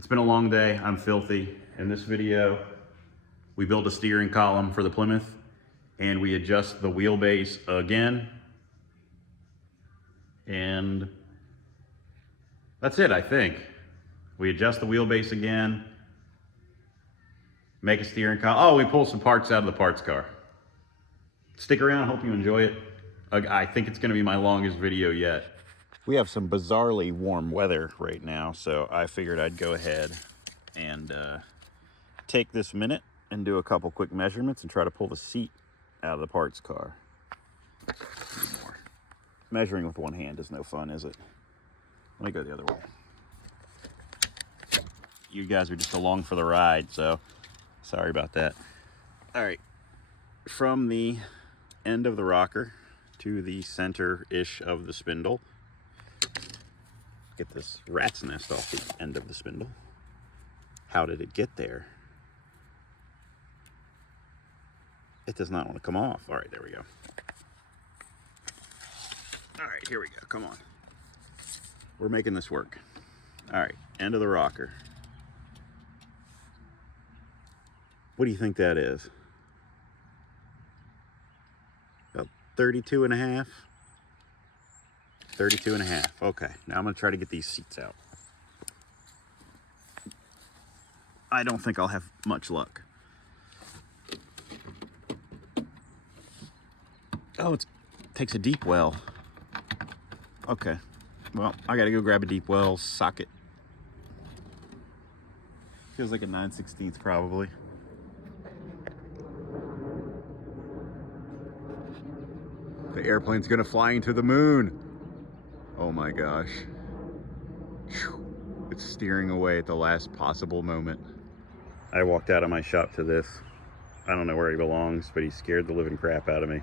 It's been a long day. I'm filthy. In this video, we built a steering column for the Plymouth and we adjust the wheelbase again. And that's it, I think. We adjust the wheelbase again, make a steering column. Oh, we pull some parts out of the parts car. Stick around, hope you enjoy it. I think it's gonna be my longest video yet. We have some bizarrely warm weather right now, so I figured I'd go ahead and take this minute and do a couple quick measurements and try to pull the seat out of the parts car. Measuring with one hand is no fun, is it? Let me go the other way. You guys are just along for the ride, so sorry about that. All right, from the end of the rocker to the center-ish of the spindle, get this rat's nest off the end of the spindle. How did it get there? It does not want to come off. All right, there we go. All right, here we go. Come on. We're making this work. All right, end of the rocker. What do you think that is? About 32 and a half? 32 and a half. Okay, now I'm gonna try to get these seats out. I don't think I'll have much luck. Oh, it takes a deep well. Okay, well, I gotta go grab a deep well socket. Feels like a 9/16 probably. The airplane's gonna fly into the moon. Oh my gosh. Whew. It's steering away at the last possible moment. I walked out of my shop to this. I don't know where he belongs, but he scared the living crap out of me.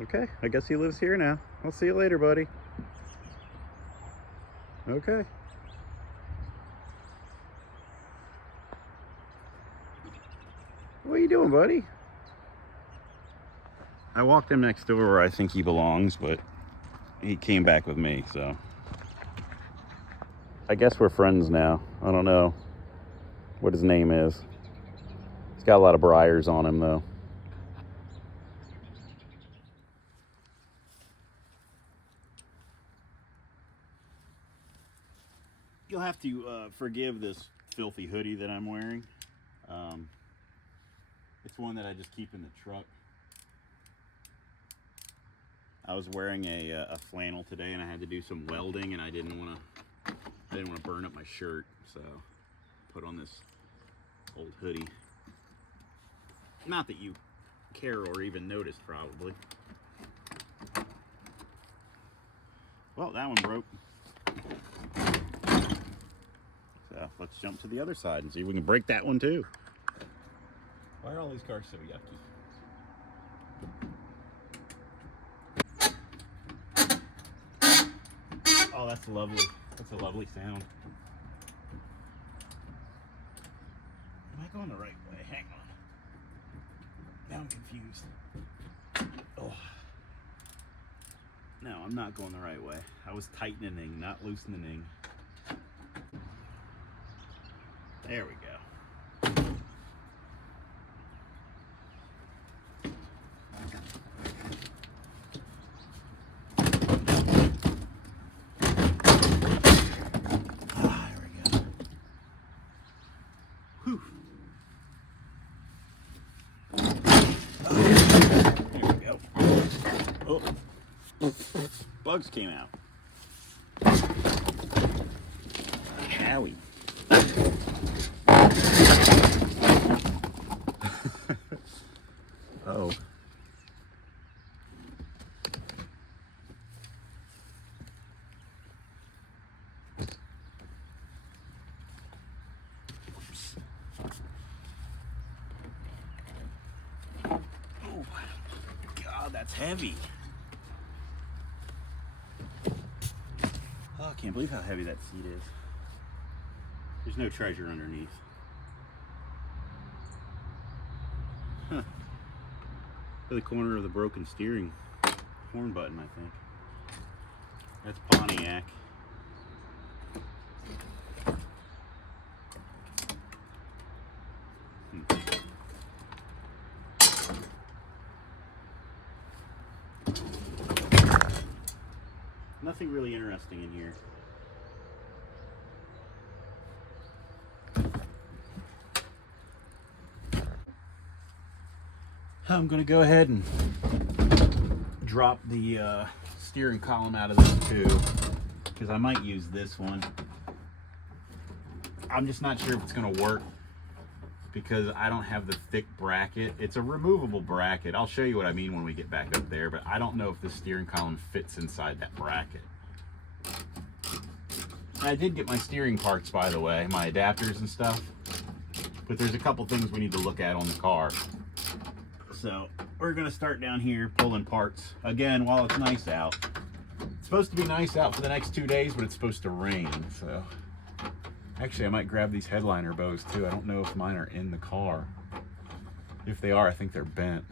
Okay, I guess he lives here now. I'll see you later, buddy. Okay. What are you doing, buddy? I walked him next door where I think he belongs, but he came back with me, so. I guess we're friends now. I don't know what his name is. He's got a lot of briars on him, though. You'll have to forgive this filthy hoodie that I'm wearing. It's one that I just keep in the truck. I was wearing a flannel today, and I had to do some welding, and I didn't want to burn up my shirt, so put on this old hoodie. Not that you care or even notice, probably. Well, that one broke. So let's jump to the other side and see if we can break that one too. Why are all these cars so yucky? Oh, that's lovely. That's a lovely sound. Am I going the right way? Hang on. Now I'm confused. Oh. No, I'm not going the right way. I was tightening, not loosening. There we go. Ah, there we go. Whew. There we go. Oh. Bugs came out. Owie. Oh. Oops. Oh, God, that's heavy. Oh, I can't believe how heavy that seat is. There's no treasure underneath. Huh. To the corner of the broken steering horn button, I think. That's Pontiac. Nothing really interesting in here. I'm going to go ahead and drop the steering column out of this too, because I might use this one. I'm just not sure if it's going to work because I don't have the thick bracket. It's a removable bracket. I'll show you what I mean when we get back up there, but I don't know if the steering column fits inside that bracket. I did get my steering parts, by the way, my adapters and stuff, but there's a couple things we need to look at on the car. So we're going to start down here pulling parts again while it's nice out. It's supposed to be nice out for the next 2 days, but it's supposed to rain. So actually I might grab these headliner bows too. I don't know if mine are in the car. If they are, I think they're bent.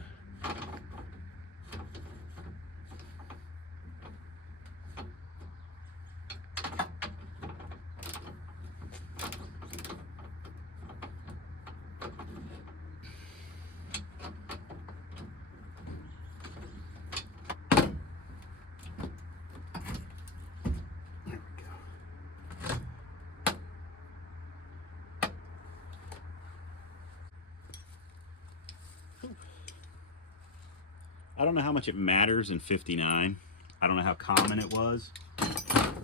I don't know how much it matters in 59. I don't know how common it was,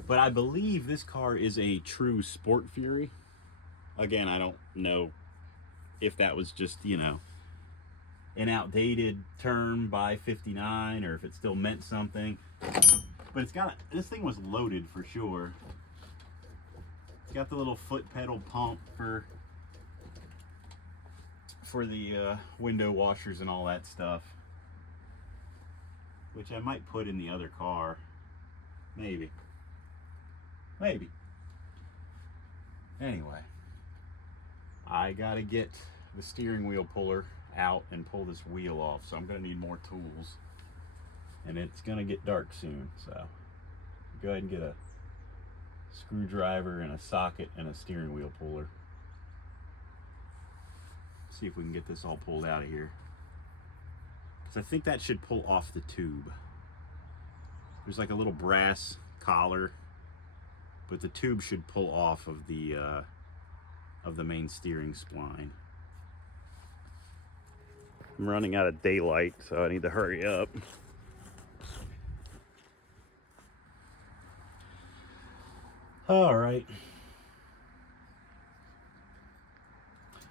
but I believe this car is a true Sport Fury. Again, I don't know if that was just, you know, an outdated term by 59 or if it still meant something. But it's got, this thing was loaded for sure. It's got the little foot pedal pump for the window washers and all that stuff, which I might put in the other car. Maybe. Anyway, I gotta get the steering wheel puller out and pull this wheel off, so I'm gonna need more tools. And it's gonna get dark soon, so go ahead and get a screwdriver and a socket and a steering wheel puller. See if we can get this all pulled out of here. I think that should pull off the tube. There's like a little brass collar, but the tube should pull off of the main steering spline. I'm running out of daylight, so I need to hurry up. All right.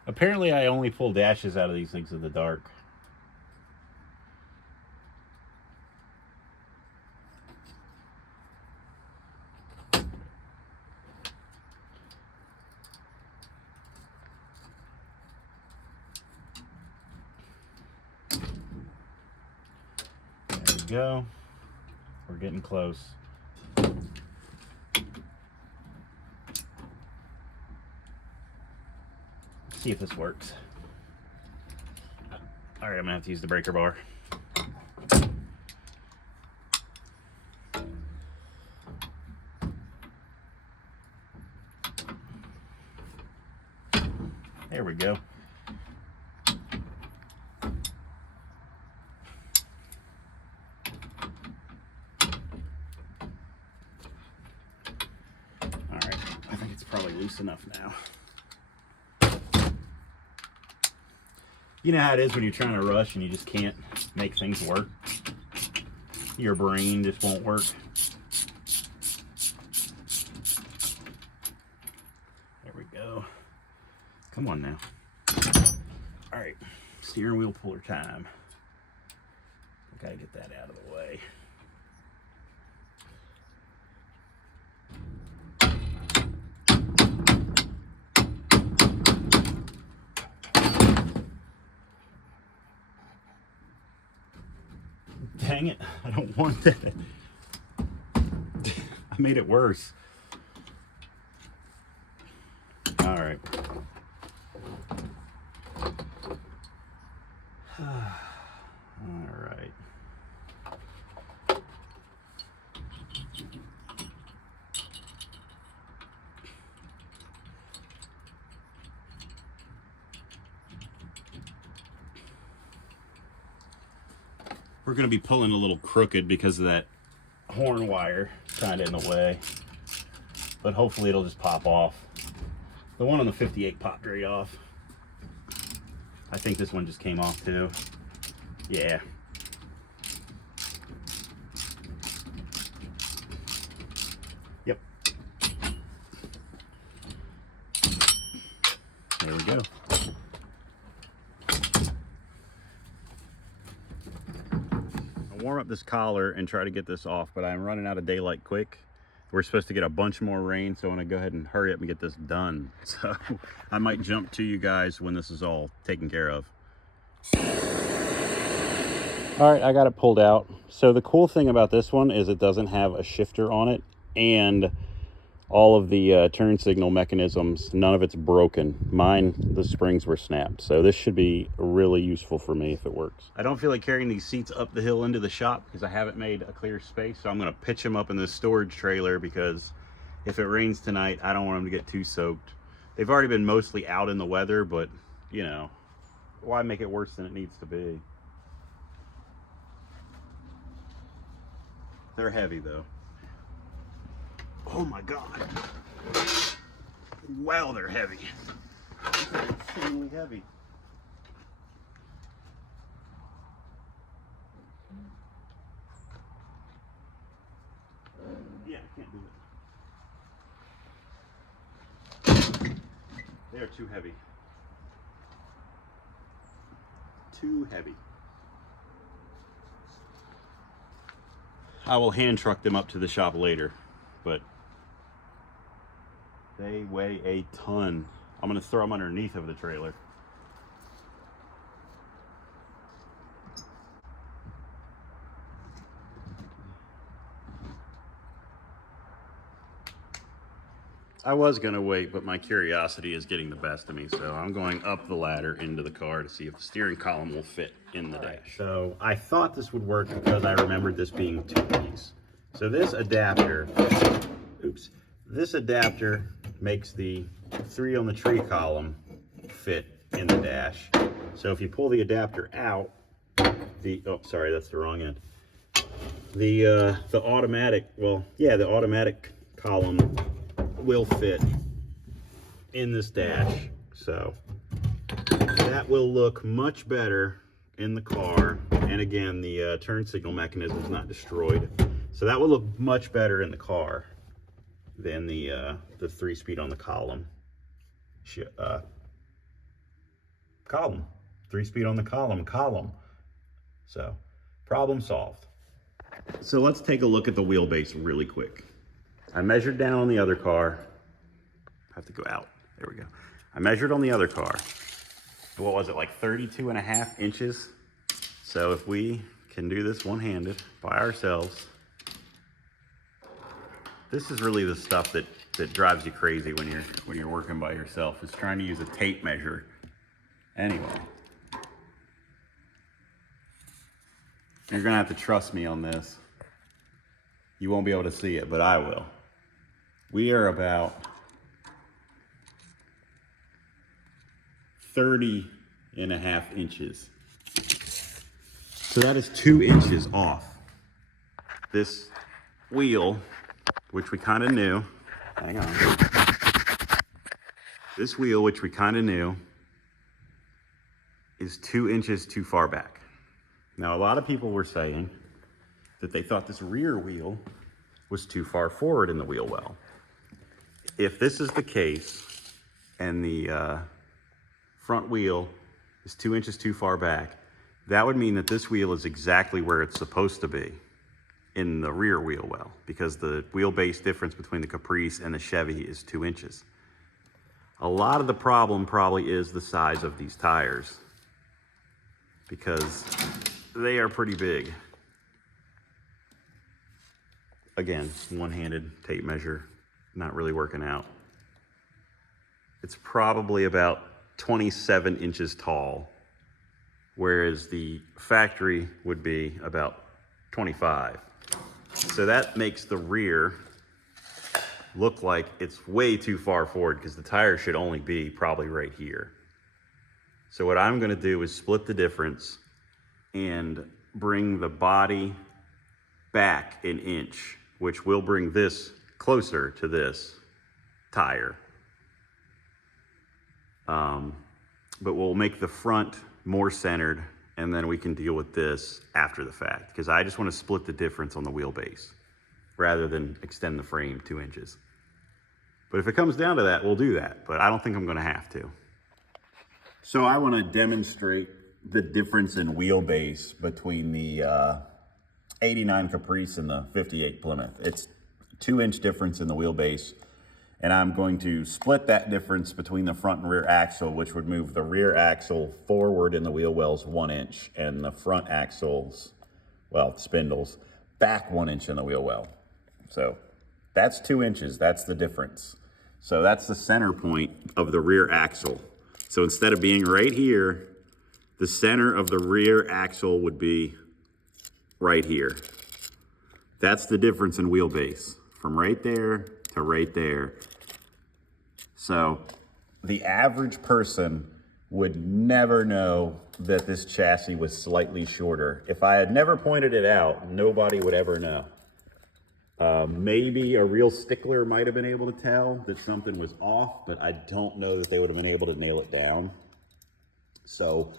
Apparently I only pull dashes out of these things in the dark. There we go. We're getting close. See if this works. All right, I'm gonna have to use the breaker bar. There we go. All right, I think it's probably loose enough now. You know how it is when you're trying to rush and you just can't make things work. Your brain just won't work. There we go. Come on now. All right, steering wheel puller time. I gotta get that out of the way. Dang it, I don't want that. I made it worse. All right. All right. We're going to be pulling a little crooked because of that horn wire kind of in the way. But hopefully it'll just pop off. The one on the 58 popped right off. I think this one just came off too. Yeah. Yep. There we go. I'll warm up this collar and try to get this off, but I'm running out of daylight quick. We're supposed to get a bunch more rain, so I want to go ahead and hurry up and get this done. So I might jump to you guys when this is all taken care of. All right, I got it pulled out. So the cool thing about this one is it doesn't have a shifter on it, and all of the turn signal mechanisms, none of it's broken. Mine, the springs were snapped. So this should be really useful for me if it works. I don't feel like carrying these seats up the hill into the shop because I haven't made a clear space. So I'm gonna pitch them up in this storage trailer because if it rains tonight, I don't want them to get too soaked. They've already been mostly out in the weather, but you know, why make it worse than it needs to be? They're heavy though. Oh my God. Wow, they're heavy. They're insanely heavy. Yeah, I can't do it. They are too heavy. Too heavy. I will hand truck them up to the shop later, but they weigh a ton. I'm gonna throw them underneath of the trailer. I was gonna wait, but my curiosity is getting the best of me, so I'm going up the ladder into the car to see if the steering column will fit in the dash. So I thought this would work because I remembered this being two-piece. So this adapter, this adapter makes the 3 on the tree column fit in the dash. So if you pull the adapter out, oh sorry, that's the wrong end. The automatic, well, yeah, the automatic column will fit in this dash. So that will look much better in the car. And again, the turn signal mechanism is not destroyed. So that will look much better in the car than the 3-speed on the column. Column. 3-speed on the column. So, problem solved. So let's take a look at the wheelbase really quick. I measured down on the other car. I have to go out. There we go. I measured on the other car. What was it, like 32.5 inches? So if we can do this one-handed by ourselves, this is really the stuff that drives you crazy when you're working by yourself, is trying to use a tape measure. Anyway, you're gonna have to trust me on this. You won't be able to see it, but I will. We are about 30.5 inches. So that is 2 inches off. This wheel, which we kind of knew, hang on. This wheel, which we kind of knew, is 2 inches too far back. Now, a lot of people were saying that they thought this rear wheel was too far forward in the wheel well. If this is the case, and the front wheel is 2 inches too far back, that would mean that this wheel is exactly where it's supposed to be in the rear wheel well, because the wheelbase difference between the Caprice and the Chevy is 2 inches. A lot of the problem probably is the size of these tires, because they are pretty big. Again, one-handed tape measure, not really working out. It's probably about 27 inches tall, whereas the factory would be about 25. So that makes the rear look like it's way too far forward, because the tire should only be probably right here. So what I'm gonna do is split the difference and bring the body back an inch, which will bring this closer to this tire. But we'll make the front more centered, and then we can deal with this after the fact, because I just want to split the difference on the wheelbase rather than extend the frame 2 inches. But if it comes down to that, we'll do that, but I don't think I'm going to have to. So I want to demonstrate the difference in wheelbase between the 89 Caprice and the 58 Plymouth. It's a 2-inch difference in the wheelbase, and I'm going to split that difference between the front and rear axle, which would move the rear axle forward in the wheel wells 1 inch, and the front axles, well, spindles, back 1 inch in the wheel well. So that's 2 inches, that's the difference. So that's the center point of the rear axle. So instead of being right here, the center of the rear axle would be right here. That's the difference in wheelbase, from right there to right there. So the average person would never know that this chassis was slightly shorter. If I had never pointed it out, nobody would ever know. Maybe a real stickler might have been able to tell that something was off, but I don't know that they would have been able to nail it down. So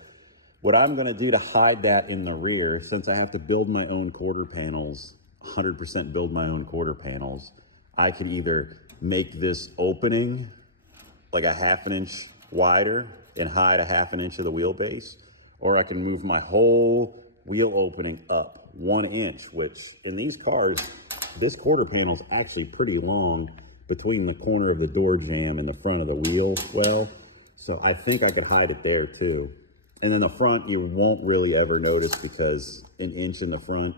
what I'm going to do to hide that in the rear, since I have to build my own quarter panels, 100% build my own quarter panels, I could either make this opening like a 1/2 inch wider and hide a 1/2 inch of the wheelbase, or I can move my whole wheel opening up 1 inch, which in these cars, this quarter panel is actually pretty long between the corner of the door jamb and the front of the wheel well. So I think I could hide it there too. And then the front, you won't really ever notice because 1 inch in the front,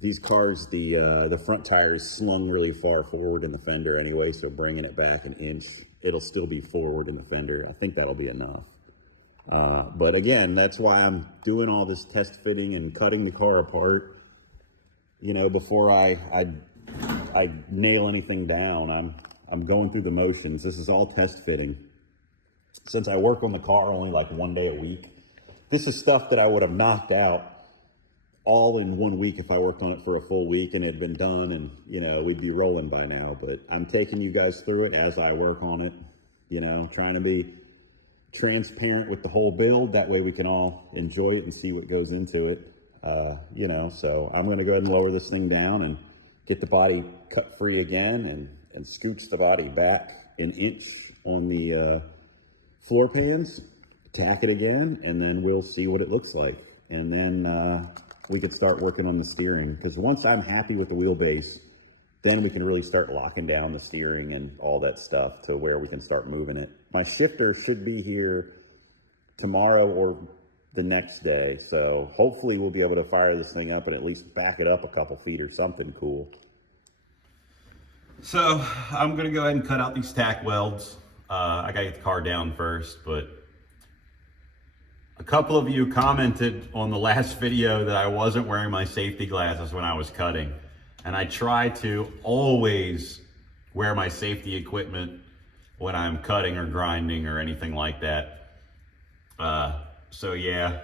these cars, the front tire is slung really far forward in the fender anyway, so bringing it back 1 inch, it'll still be forward in the fender. I think that'll be enough. But again, that's why I'm doing all this test fitting and cutting the car apart. You know, before I nail anything down, I'm going through the motions. This is all test fitting. Since I work on the car only like 1 day a week, this is stuff that I would have knocked out all in 1 week if I worked on it for a full week and it had been done, and you know, we'd be rolling by now. But I'm taking you guys through it as I work on it, you know, trying to be transparent with the whole build. That way we can all enjoy it and see what goes into it. You know, so I'm going to go ahead and lower this thing down and get the body cut free again and scooch the body back 1 inch on the floor pans, tack it again, and then we'll see what it looks like. And then we could start working on the steering, because once I'm happy with the wheelbase, then we can really start locking down the steering and all that stuff to where we can start moving it. My shifter should be here tomorrow or the next day, so hopefully we'll be able to fire this thing up and at least back it up a couple feet or something cool. So I'm gonna go ahead and cut out these tack welds. I gotta get the car down first, but a couple of you commented on the last video that I wasn't wearing my safety glasses when I was cutting, and I try to always wear my safety equipment when I'm cutting or grinding or anything like that. So yeah,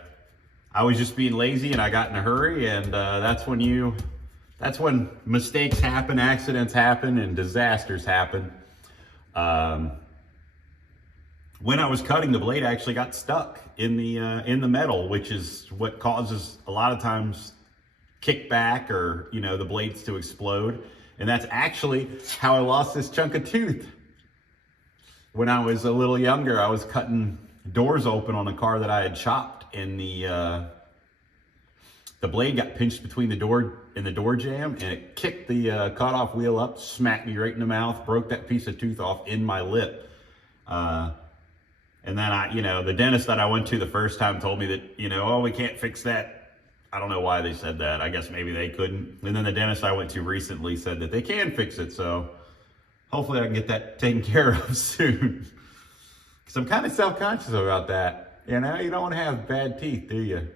I was just being lazy and I got in a hurry, and that's when mistakes happen, accidents happen, and disasters happen. When I was cutting, the blade actually got stuck in the metal, which is what causes a lot of times kickback, or you know, the blades to explode. And that's actually how I lost this chunk of tooth. When I was a little younger, I was cutting doors open on a car that I had chopped, and the blade got pinched between the door and the door jamb, and it kicked the cutoff wheel up, smacked me right in the mouth, broke that piece of tooth off in my lip. And then you know, the dentist that I went to the first time told me that, you know, oh, we can't fix that. I don't know why they said that. I guess maybe they couldn't. And then the dentist I went to recently said that they can fix it. So hopefully I can get that taken care of soon. Because I'm kind of self-conscious about that. You know, you don't want to have bad teeth, do you?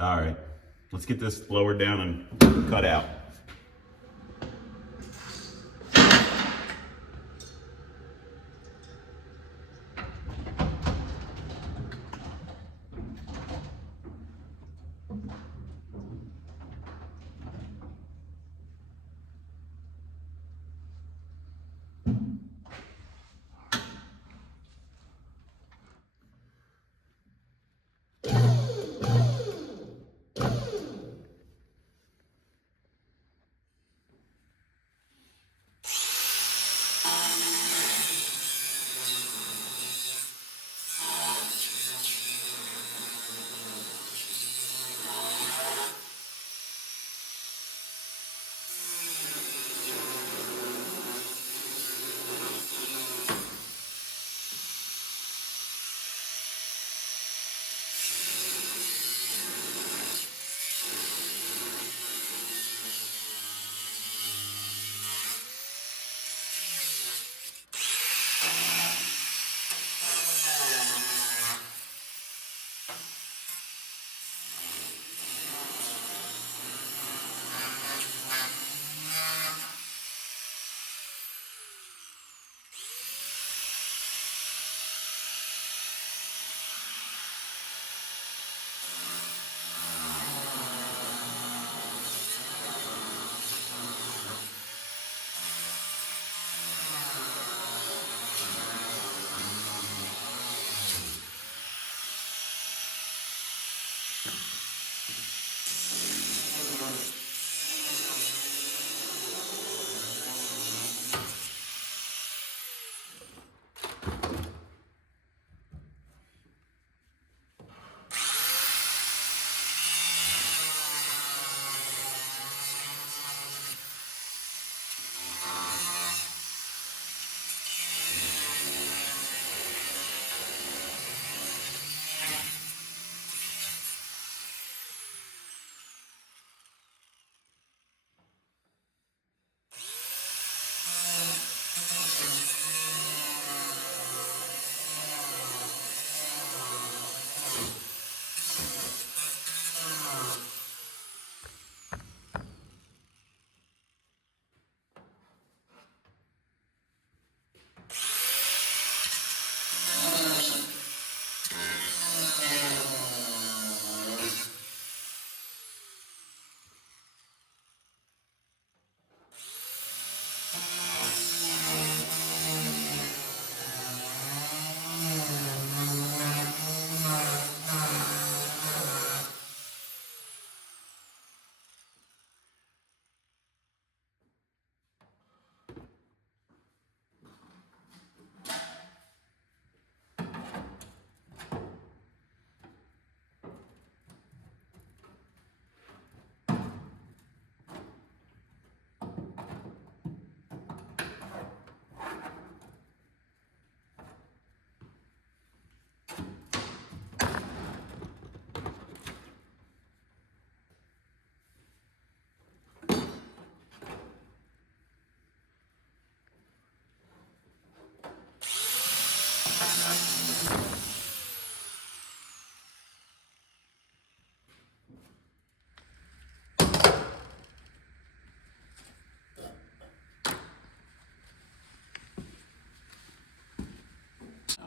All right, let's get this lowered down and cut out.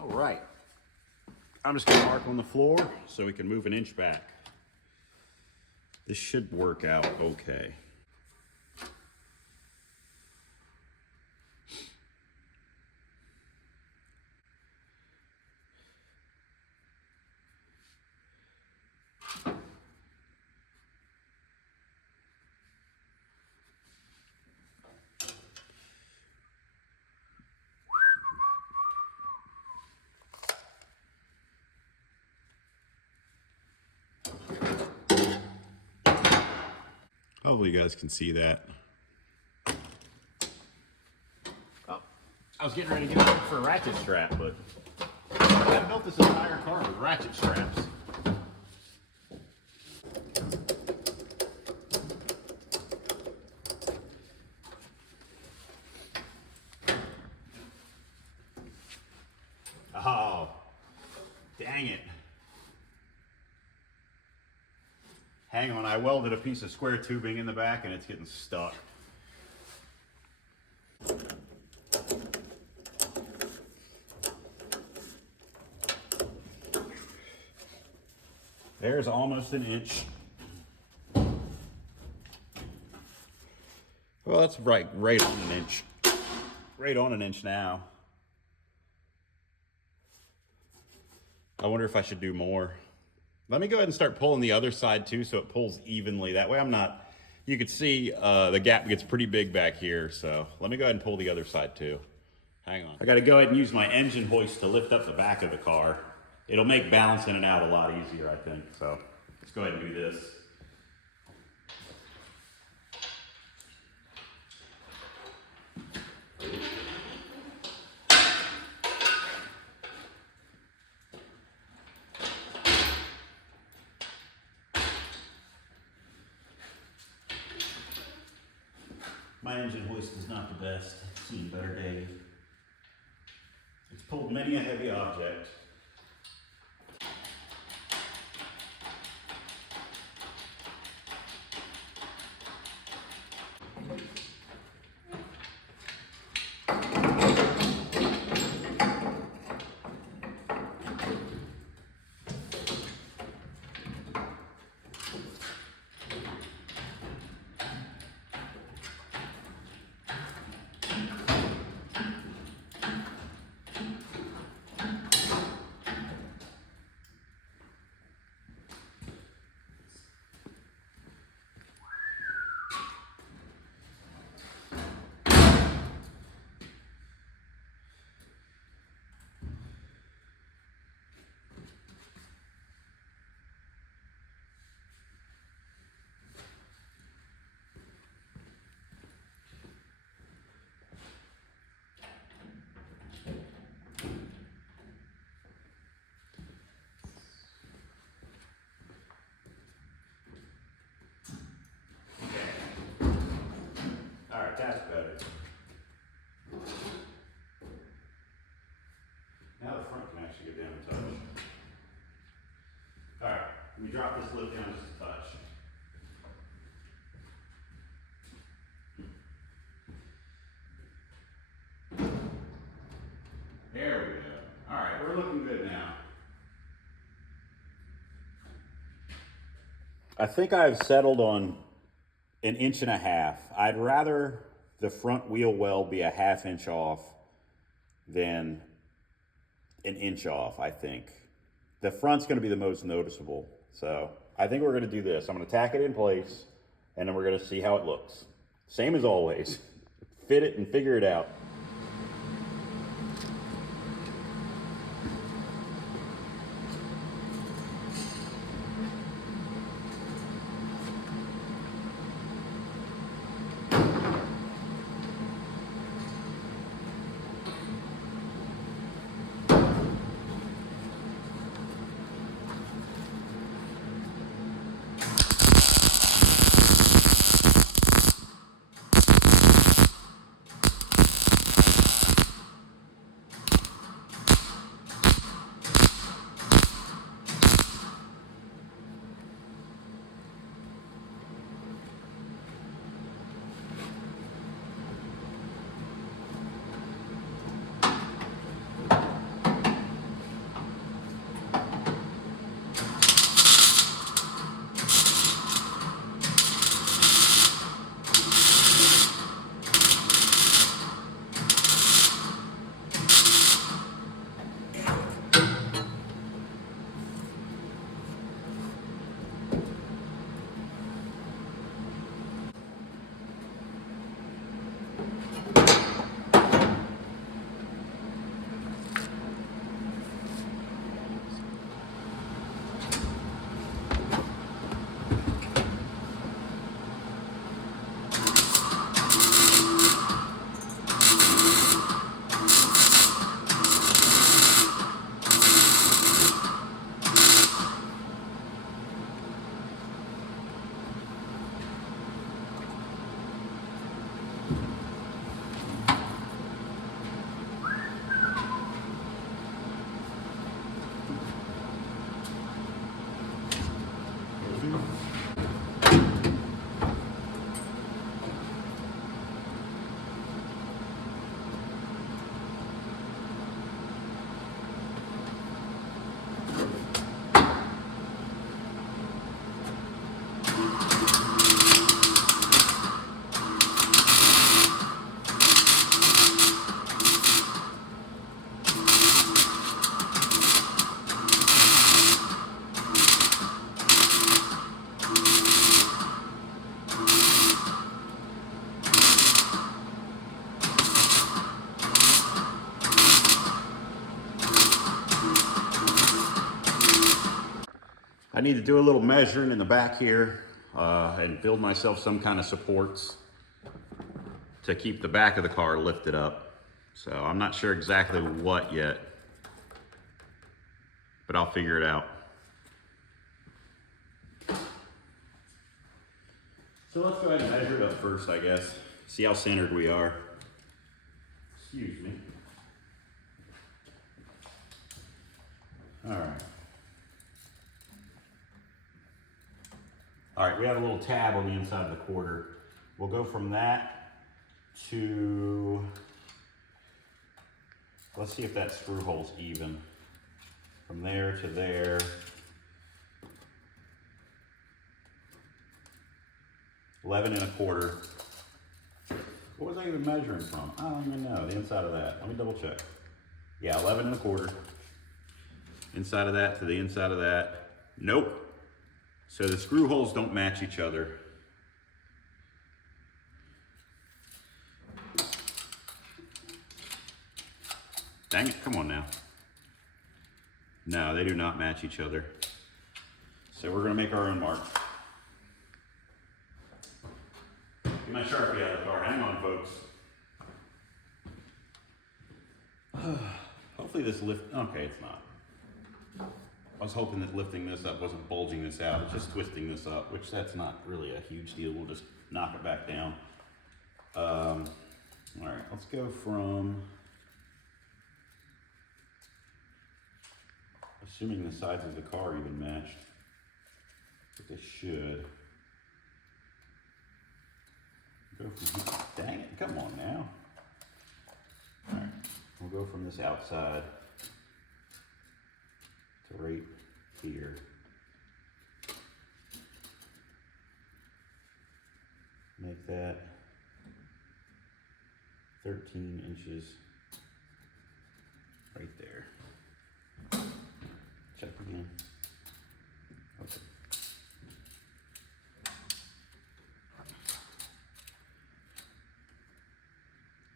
All right. I'm just gonna mark on the floor so we can move an inch back. This should work out okay. Hopefully you guys can see that. Oh, I was getting ready to get out for a ratchet strap, but I built this entire car with ratchet straps. Oh, dang it. Hang on, I welded a piece of square tubing in the back and it's getting stuck. There's almost an inch. Well, that's right on an inch. Right on an inch now. I wonder if I should do more. Let me go ahead and start pulling the other side too so it pulls evenly. That way I'm not, you can see the gap gets pretty big back here. So let me go ahead and pull the other side too. Hang on. I got to go ahead and use my engine hoist to lift up the back of the car. It'll make balancing it out a lot easier, I think. So let's go ahead and do this. My engine hoist is not the best. I've seen better days. It's pulled many a heavy object. That's better. Now the front can actually get down and touch. All right, let me drop this lip down just a touch. There we go. All right, we're looking good now. I think I've settled on 1.5 inches. I'd rather the front wheel well be a 1/2 inch off than 1 inch off, I think. The front's gonna be the most noticeable. So I think we're gonna do this. I'm gonna tack it in place and then we're gonna see how it looks. Same as always. Fit it and figure it out. I need to do a little measuring in the back here and build myself some kind of supports to keep the back of the car lifted up. So I'm not sure exactly what yet, but I'll figure it out. So let's go ahead and measure it up first, I guess. See how centered we are. Excuse me. All right. All right, we have a little tab on the inside of the quarter. We'll go from that to, let's see if that screw hole's even. From there to there. 11 1/4. What was I even measuring from? I don't even know, the inside of that. Let me double check. Yeah, 11 1/4. Inside of that to the inside of that. Nope. So the screw holes don't match each other. Dang it, come on now. No, they do not match each other. So we're gonna make our own mark. Get my Sharpie out of the car. Hang on, folks. Hopefully this lift, okay, it's not. I was hoping that lifting this up wasn't bulging this out, it's just twisting this up, which that's not really a huge deal. We'll just knock it back down. All right, let's go from, assuming the sides of the car even matched, but they should. Go from here. Dang it, come on now. All right, we'll go from this outside to right here. Make that 13 inches right there. Check again. Okay.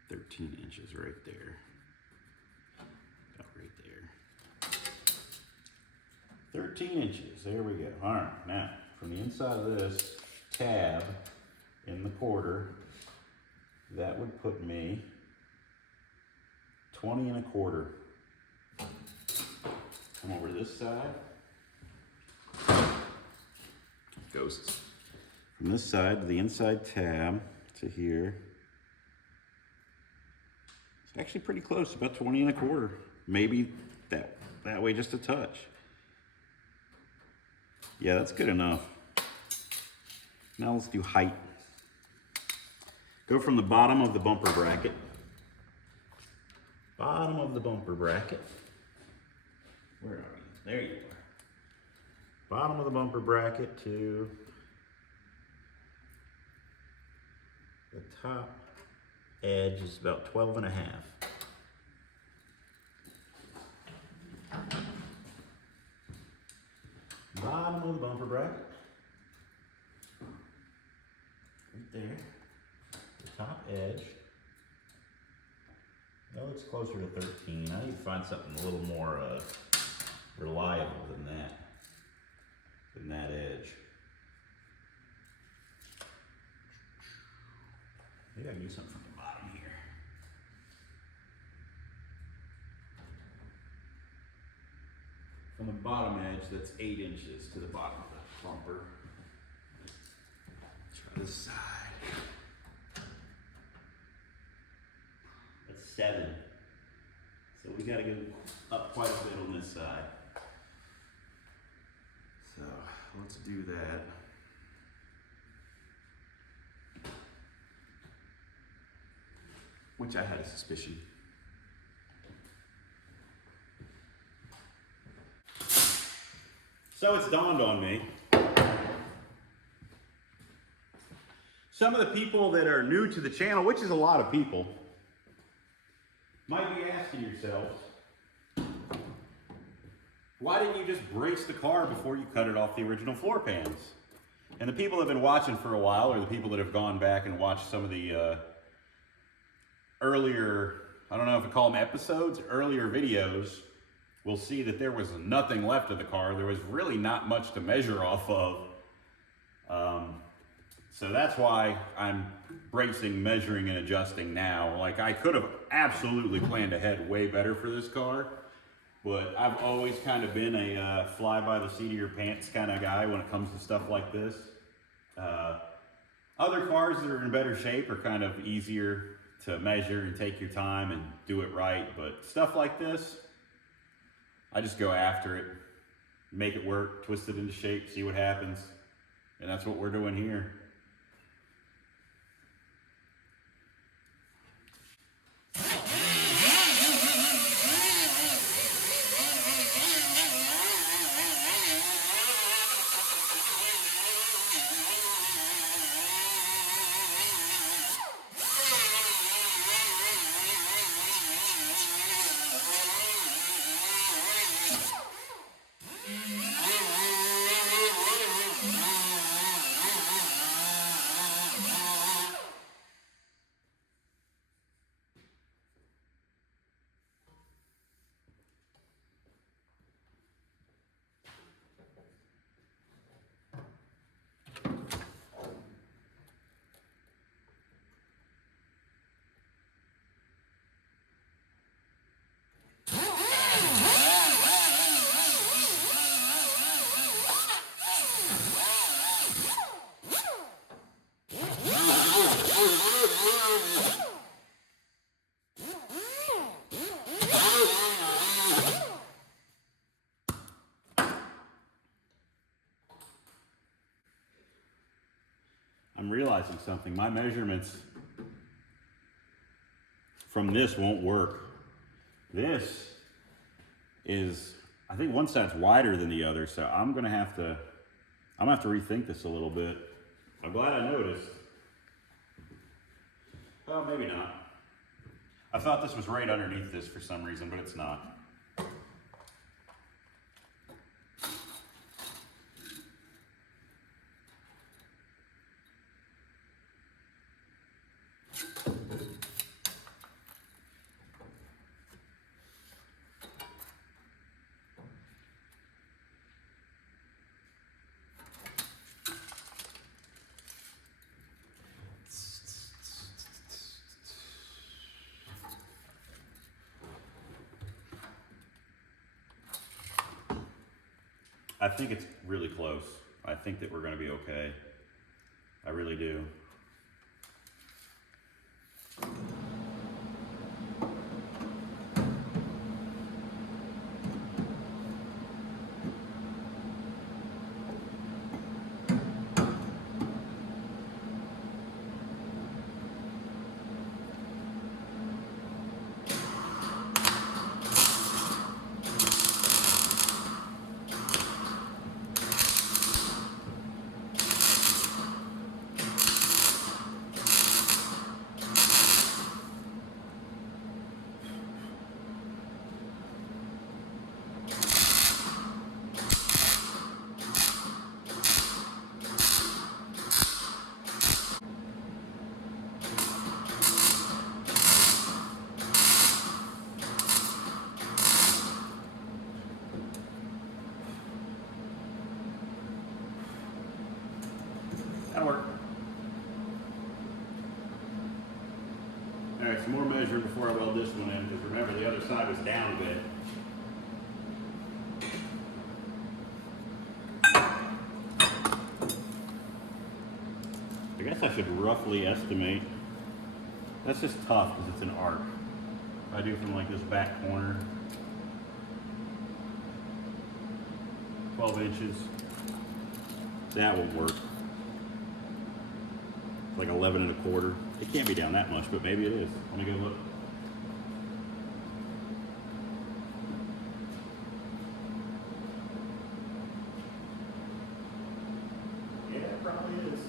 13 inches right there. About right there. 13 inches, there we go. All right, now from the inside of this tab in the quarter, that would put me 20 1/4. Come over to this side. Ghosts. From this side to the inside tab to here. It's actually pretty close, about 20 1/4. Maybe that way just a touch. Yeah, that's good enough. Now let's do height. Go from the bottom of the bumper bracket. Bottom of the bumper bracket. Where are you? There you are. Bottom of the bumper bracket to the top edge is about 12 1/2. Bottom of the bumper bracket. Right there. The top edge. No, it's closer to 13. I need to find something a little more reliable than that edge. Maybe I can do something from the bottom here. From the bottom edge, that's 8 inches to the bottom of the bumper. Try this side. That's 7. So we gotta go up quite a bit on this side. So let's do that. Which I had a suspicion. So it's dawned on me. Some of the people that are new to the channel, which is a lot of people, might be asking yourselves, why didn't you just brace the car before you cut it off the original floor pans? And the people that have been watching for a while, or the people that have gone back and watched some of the earlier, I don't know if I call them episodes, earlier videos, we'll see that there was nothing left of the car. There was really not much to measure off of. So that's why I'm bracing, measuring, and adjusting now. Like, I could have absolutely planned ahead way better for this car, but I've always kind of been a fly by the seat of your pants kind of guy when it comes to stuff like this. Other cars that are in better shape are kind of easier to measure and take your time and do it right, but stuff like this, I just go after it, make it work, twist it into shape, see what happens, and that's what we're doing here. I'm realizing something. My measurements from this won't work. This is, I think one side's wider than the other, so I'm gonna have to rethink this a little bit. I'm glad I noticed. Oh, maybe not. I thought this was right underneath this for some reason, but it's not. I think it's really close. I think that we're gonna be okay. I really do. That'll work. All right, some more measuring before I weld this one in, because remember the other side was down a bit. I guess I should roughly estimate. That's just tough because it's an arc. If I do from like this back corner, 12 inches, that will work. It's like 11 1/4. It can't be down that much, but maybe it is. Let me go look. Yeah, it probably is.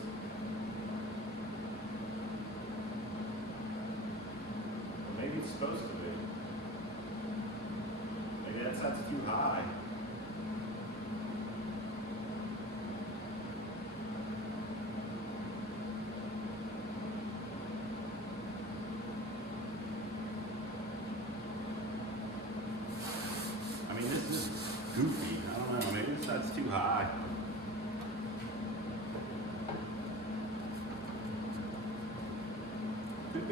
Or maybe it's supposed to be. Maybe that's too high.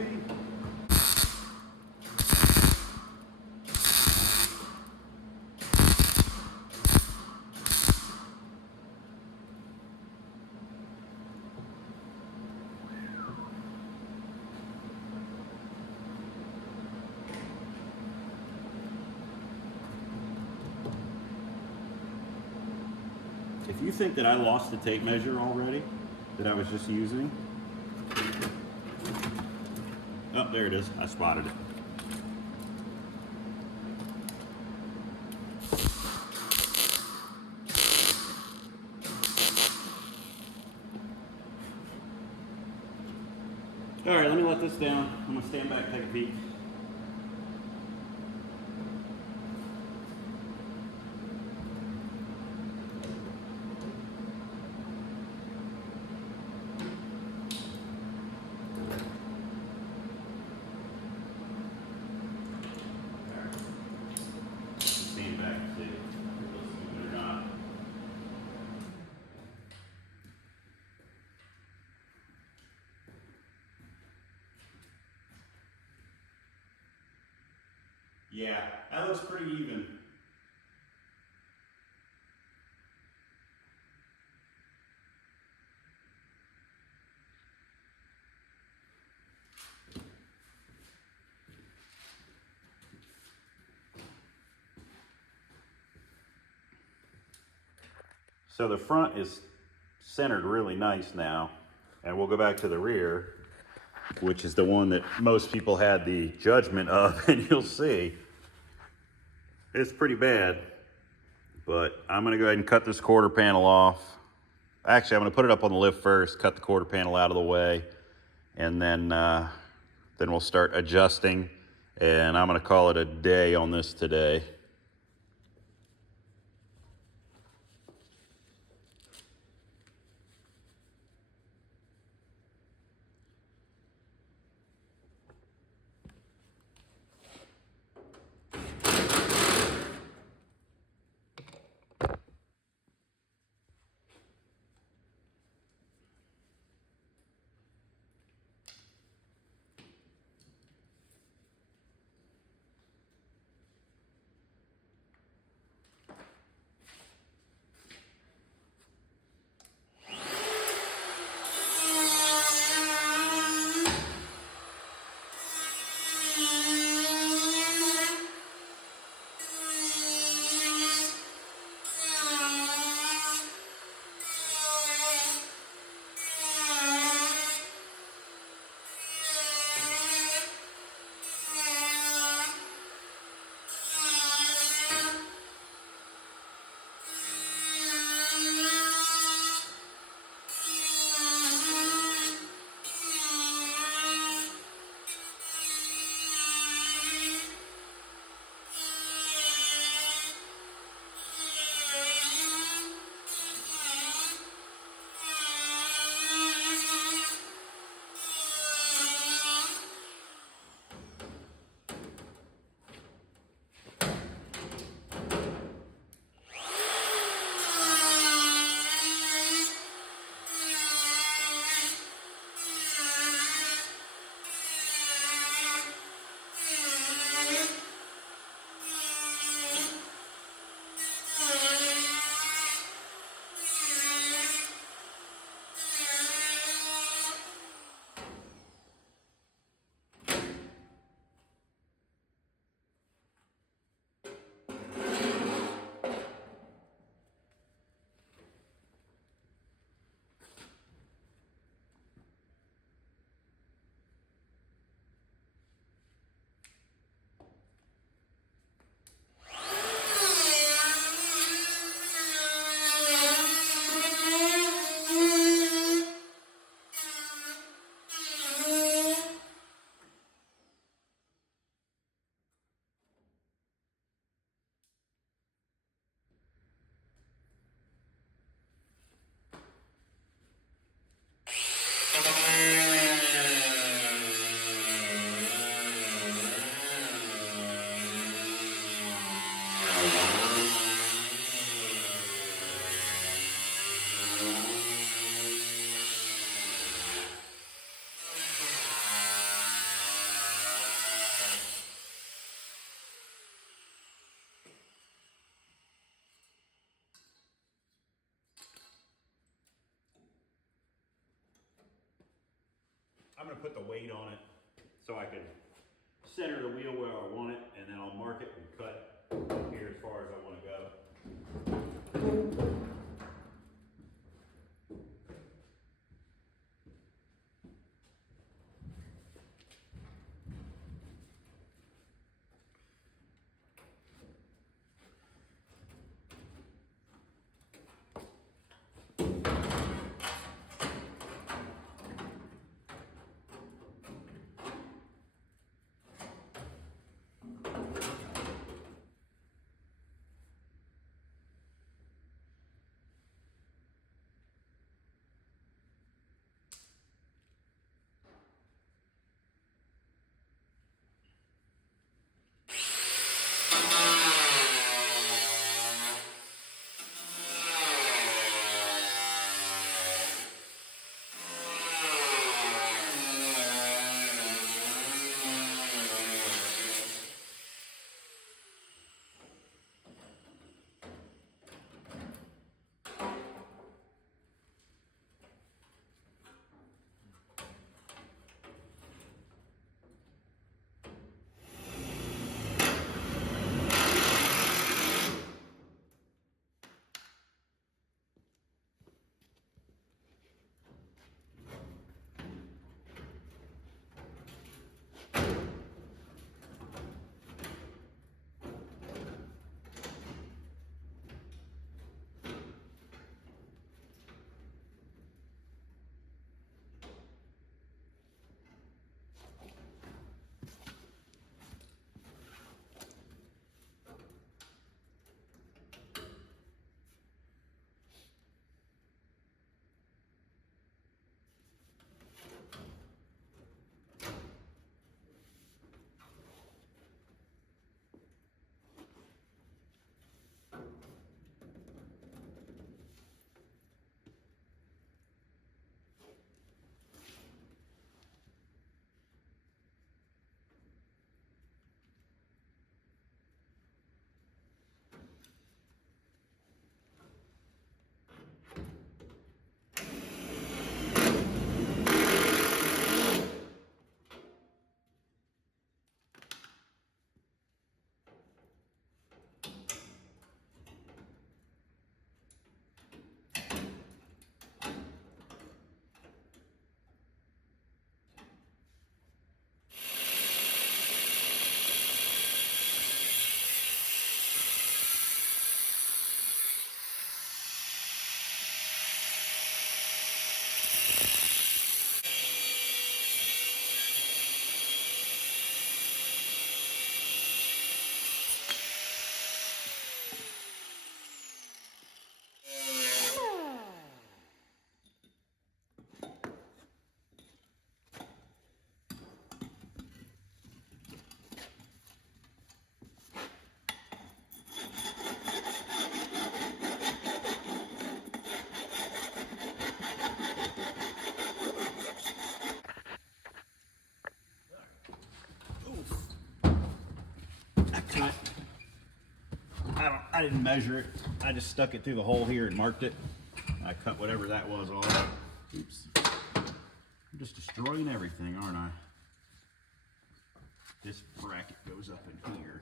be. If you think that I lost the tape measure already, that I was just using, oh, there it is. I spotted it. All right, let me let this down. I'm gonna stand back and take a peek. Stand back and see if it looks good or not. Yeah, that looks pretty even. So the front is centered really nice now, and we'll go back to the rear, which is the one that most people had the judgment of, and you'll see it's pretty bad. But I'm gonna go ahead and cut this quarter panel off. Actually, I'm gonna put it up on the lift first, cut the quarter panel out of the way, and then we'll start adjusting, and I'm gonna call it a day on this today. put the weight on it so I can center the wheel where I want it, and then I'll mark it and cut here as far as I want to go. I didn't measure it. I just stuck it through the hole here and marked it. I cut whatever that was off. Oops. I'm just destroying everything, aren't I? This bracket goes up in here.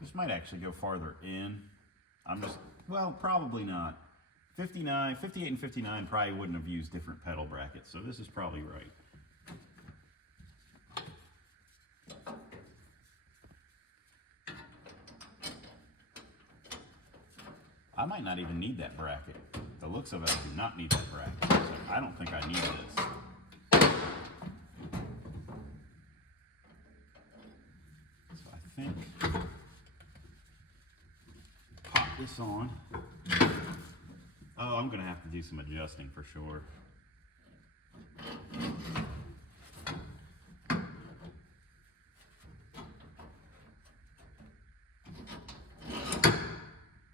This might actually go farther in. Well, probably not. 58 and 59 probably wouldn't have used different pedal brackets, so this is probably right. I might not even need that bracket. The looks of it, I do not need that bracket, so I don't think I need this. So I think pop this on. Oh, I'm gonna have to do some adjusting for sure.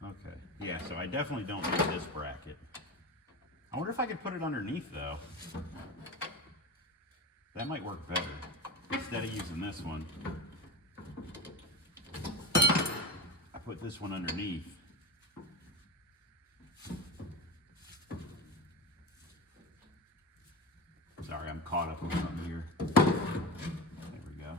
Okay, yeah, so I definitely don't need this bracket. I wonder if I could put it underneath though. That might work better. Instead of using this one, I put this one underneath. Sorry, I'm caught up with something here. There we go.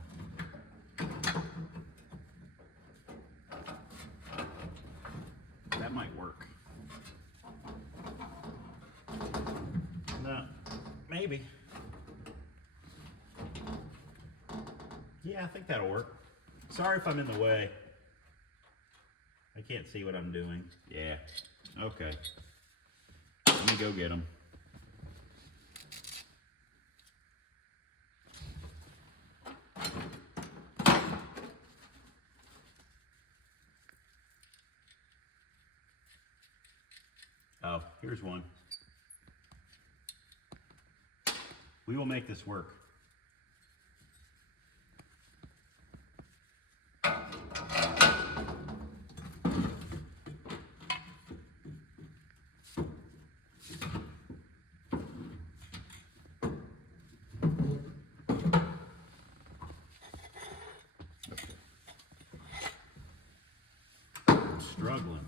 That might work. No, maybe. Yeah, I think that'll work. Sorry if I'm in the way. I can't see what I'm doing. Yeah, okay. Let me go get them. Oh, here's one. We will make this work. I'm struggling.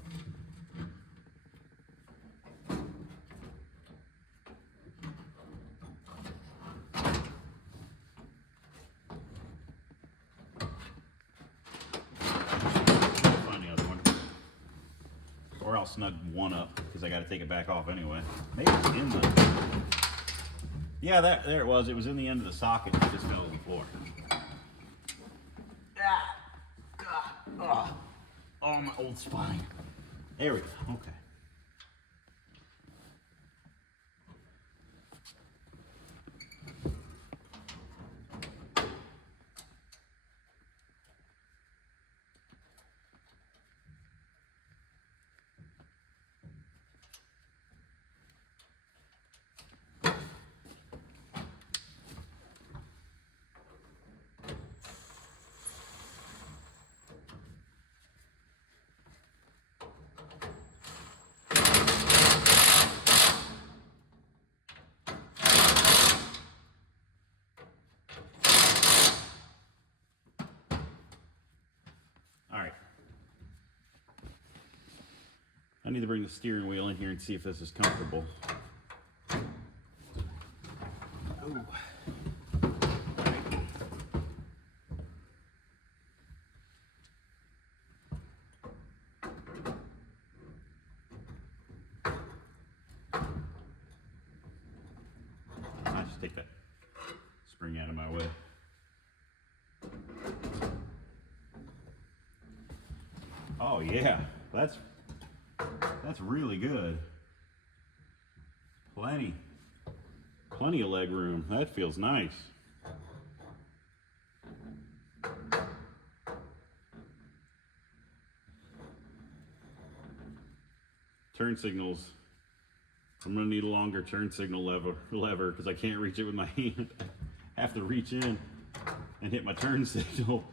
I'll snug one up because I got to take it back off anyway. Maybe it's in the... Yeah, there it was. It was in the end of the socket. It just fell to the floor. Ah, God. Oh, my old spine. There we go. Okay. I need to bring the steering wheel in here and see if this is comfortable. Ooh. I just take that spring out of my way. Oh yeah, that's really good. Plenty of leg room. That feels nice. Turn signals. I'm gonna need a longer turn signal lever because I can't reach it with my hand. I have to reach in and hit my turn signal.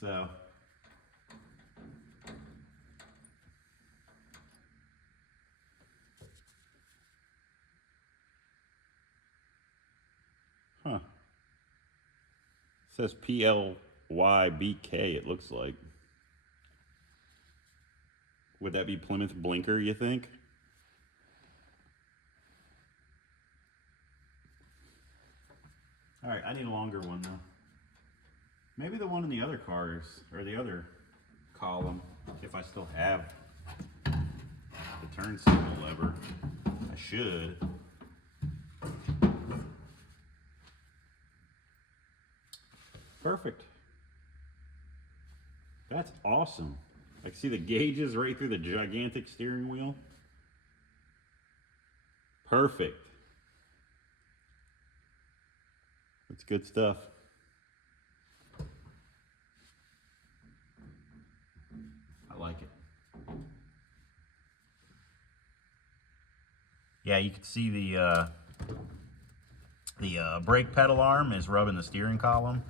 So. Huh. It says PLYBK, it looks like. Would that be Plymouth blinker, you think? All right, I need a longer one though. Maybe the one in the other cars, or the other column, if I still have the turn signal lever. I should. Perfect. That's awesome. I can see the gauges right through the gigantic steering wheel. Perfect. That's good stuff. I like it. Yeah, you can see the brake pedal arm is rubbing the steering column.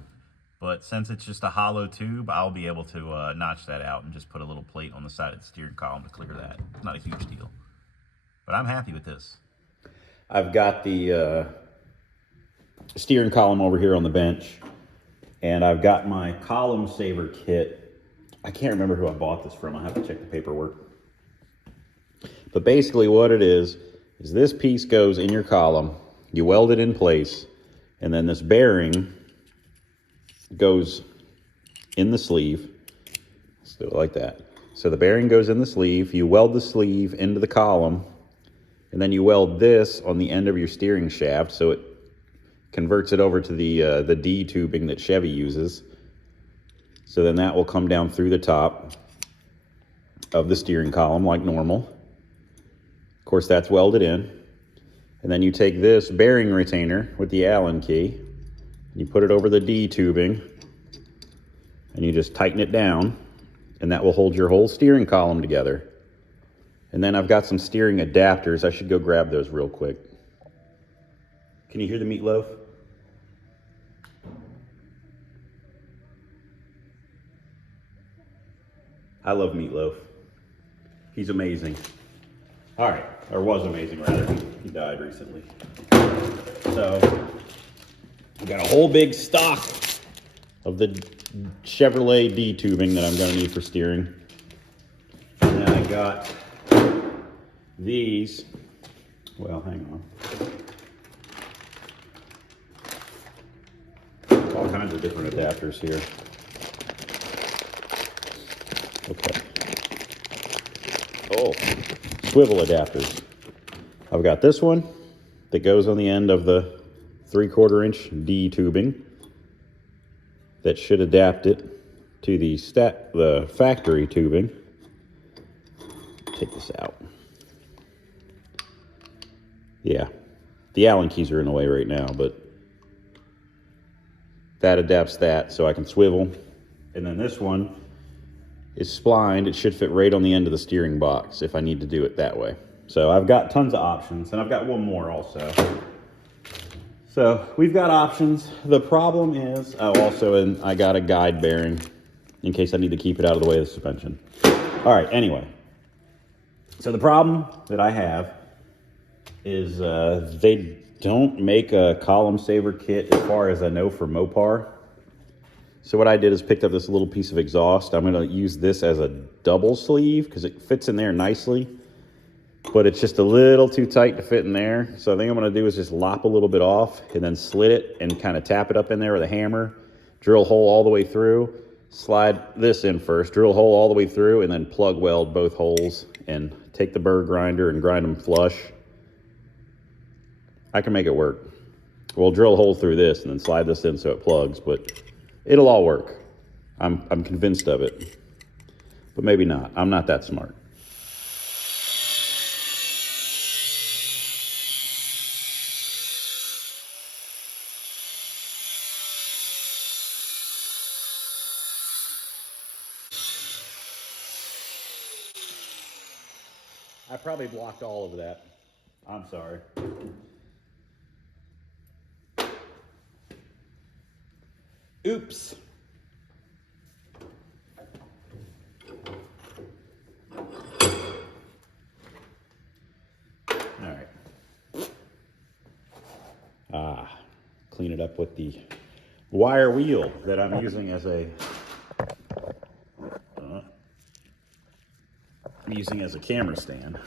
But since it's just a hollow tube, I'll be able to notch that out and just put a little plate on the side of the steering column to clear that. It's not a huge deal. But I'm happy with this. I've got the steering column over here on the bench, and I've got my column saver kit. I can't remember who I bought this from. I have to check the paperwork. But basically what it is this piece goes in your column, you weld it in place, and then this bearing goes in the sleeve. Let's do it like that. So the bearing goes in the sleeve, you weld the sleeve into the column, and then you weld this on the end of your steering shaft, so it converts it over to the D tubing that Chevy uses. So then that will come down through the top of the steering column like normal. Of course, that's welded in. And then you take this bearing retainer with the Allen key, you put it over the D tubing, and you just tighten it down, and that will hold your whole steering column together. And then I've got some steering adapters. I should go grab those real quick. Can you hear the meatloaf? I love Meatloaf. He's amazing. All right, or was amazing rather. He died recently. So we got a whole big stock of the Chevrolet D tubing that I'm going to need for steering. And then I got these. Well, hang on. All kinds of different adapters here. Okay. Oh, swivel adapters. I've got this one that goes on the end of the 3/4 inch D tubing that should adapt it to the factory tubing. Take this out. Yeah, the Allen keys are in the way right now, but that adapts that so I can swivel. And then this one is splined. It should fit right on the end of the steering box if I need to do it that way. So I've got tons of options, and I've got one more also. So we've got options. The problem is, and I got a guide bearing in case I need to keep it out of the way of the suspension. All right, anyway. So the problem that I have is they don't make a column saver kit as far as I know for Mopar. So what I did is picked up this little piece of exhaust. I'm going to use this as a double sleeve because it fits in there nicely, but it's just a little too tight to fit in there. So I think I'm going to do is just lop a little bit off and then slit it and kind of tap it up in there with a hammer, drill a hole all the way through, slide this in first, drill a hole all the way through, and then plug weld both holes and take the burr grinder and grind them flush. I can make it work. We'll drill a hole through this and then slide this in so it plugs, but it'll all work. I'm convinced of it, but maybe not. I'm not that smart. I probably blocked all of that. I'm sorry. Oops. All right. Clean it up with the wire wheel that I'm using as a camera stand.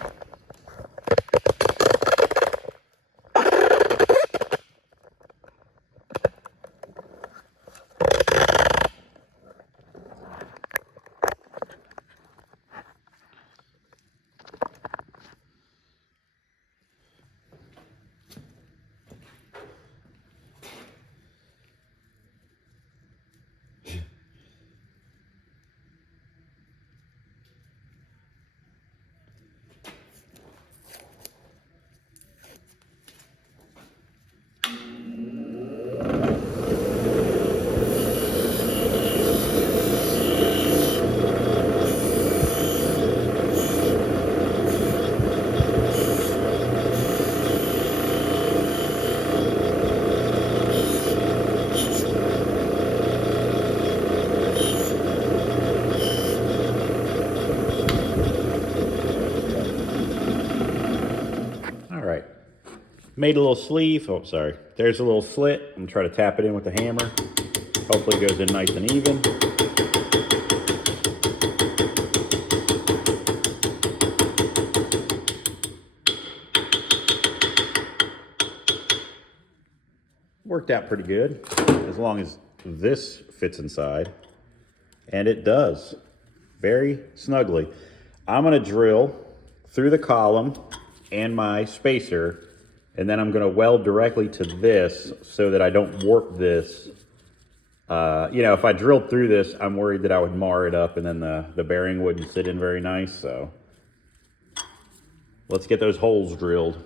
Made a little sleeve. Oh, sorry. There's a little slit. I'm gonna try to tap it in with the hammer. Hopefully it goes in nice and even. Worked out pretty good, as long as this fits inside. And it does, very snugly. I'm gonna drill through the column and my spacer, and then I'm gonna weld directly to this so that I don't warp this. You know, if I drilled through this, I'm worried that I would mar it up and then the bearing wouldn't sit in very nice, so. Let's get those holes drilled.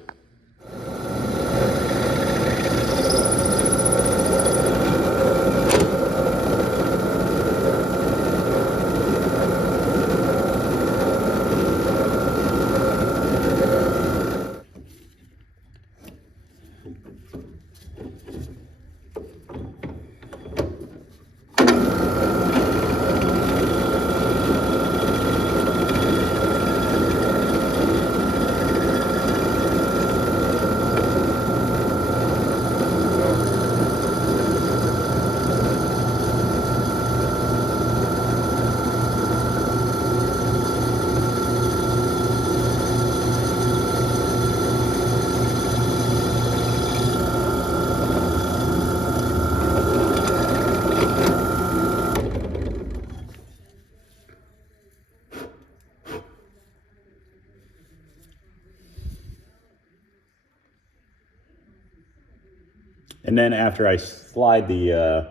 And then after I slide the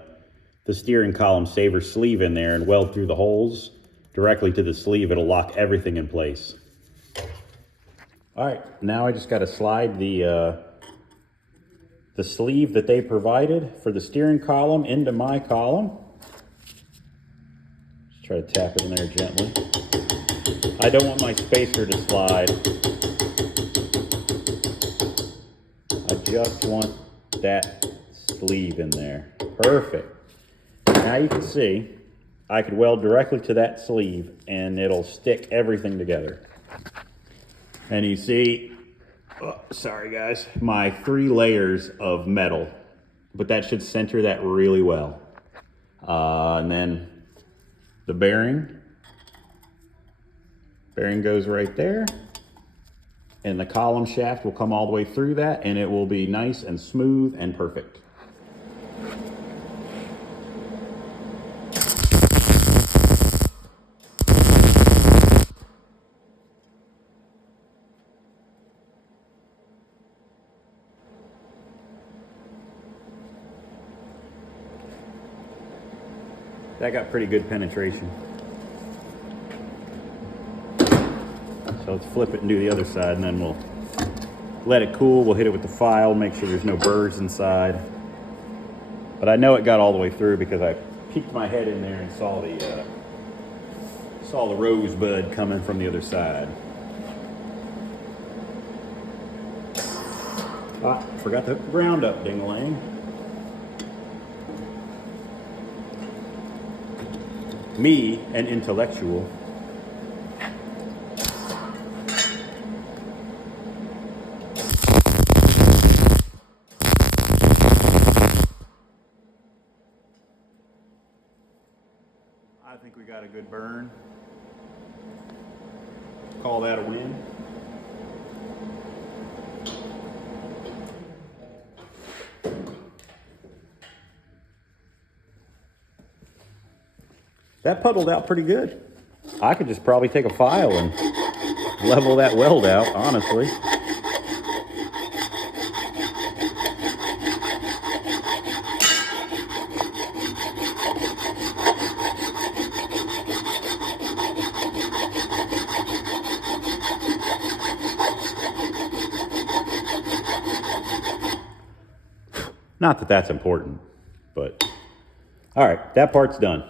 steering column saver sleeve in there and weld through the holes directly to the sleeve, it'll lock everything in place. All right, now I just got to slide the sleeve that they provided for the steering column into my column. Just try to tap it in there gently. I don't want my spacer to slide. I just want that sleeve in there. Perfect. Now you can see I could weld directly to that sleeve and it'll stick everything together. And you see, oh, sorry guys, my 3 layers of metal, but that should center that really well. And then the bearing goes right there. And the column shaft will come all the way through that and it will be nice and smooth and perfect. That got pretty good penetration. So let's flip it and do the other side, and then we'll let it cool. We'll hit it with the file, make sure there's no burrs inside. But I know it got all the way through because I peeked my head in there and saw the rosebud coming from the other side. Ah, forgot the ground up, ding-a-lang. Me, an intellectual. I think we got a good burn. Call that a win. That puddled out pretty good. I could just probably take a file and level that weld out, honestly. Not that that's important, but all right, that part's done.